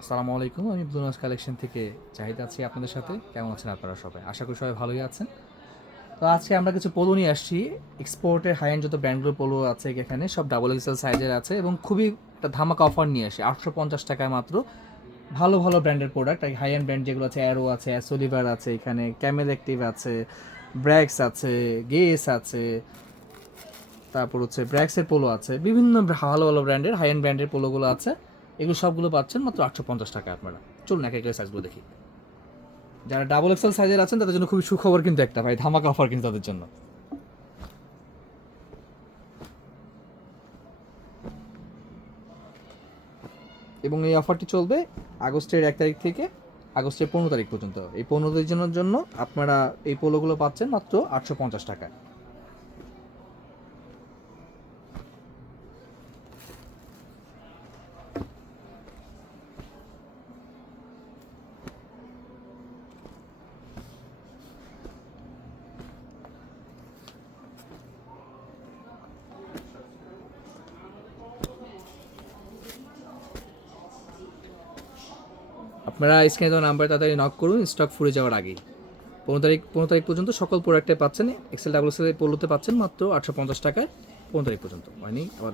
আসসালামু আলাইকুম। আমি ব্লুনাস কালেকশন থেকে জাহিদ আছি আপনাদের সাথে। কেমন আছেন আপনারা সবাই? আশা করি সবাই ভালোই আছেন। তো আজকে আমরা কিছু পোলো নিয়ে আসছি। এক্সপোর্টের হাই এন্ড যত ব্র্যান্ডগুলো পোলো আছে এখানে সব ডাবল এক্সেল সাইজের আছে এবং খুবই একটা ধামাকা অফার নিয়ে আসি 850 টাকায় মাত্র। ভালো ভালো ব্র্যান্ডের প্রোডাক্ট, হাই এন্ড ব্র্যান্ড যেগুলো আছে অ্যারো আছে, অ্যাসোলিভার আছে, এখানে ক্যামেল অ্যাক্টিভ আছে, ব্র্যাক্স আছে, গেস আছে, তারপর হচ্ছে ব্র্যাক্সের পোলো আছে, বিভিন্ন ভালো ভালো ব্র্যান্ডের হাই এন্ড ব্র্যান্ডের পোলোগুলো আছে। এগুলো সবগুলো পাচ্ছেন মাত্র 850 টাকা আপনারা। চলুন এক এক সাইজগুলো দেখি। যারা ডাবল এক্সেল সাইজের আছেন তাদের জন্য খুবই সুখবর কিন্তু একটা ভাই, ধামাকা অফার কিন্তু তাদের জন্য। এবং এই অফারটি চলবে আগস্টের 1 তারিখ থেকে আগস্টের 15 তারিখ পর্যন্ত। এই 15 দিনের জন্য আপনারা এই পোলোগুলো পাচ্ছেন মাত্র 850 টাকায়। আপনারা স্ক্রিনে দেওয়া নাম্বার তাড়াতাড়ি নক করুন স্টক ফুরে যাওয়ার আগেই। 15 তারিখ পর্যন্ত সকল প্রোডাক্টে পাচ্ছেন, এক্সেল ডাবল এক্সেল পোলোতে পাচ্ছেন মাত্র 850 টাকায়। 15 তারিখ পর্যন্ত হয়নি আবার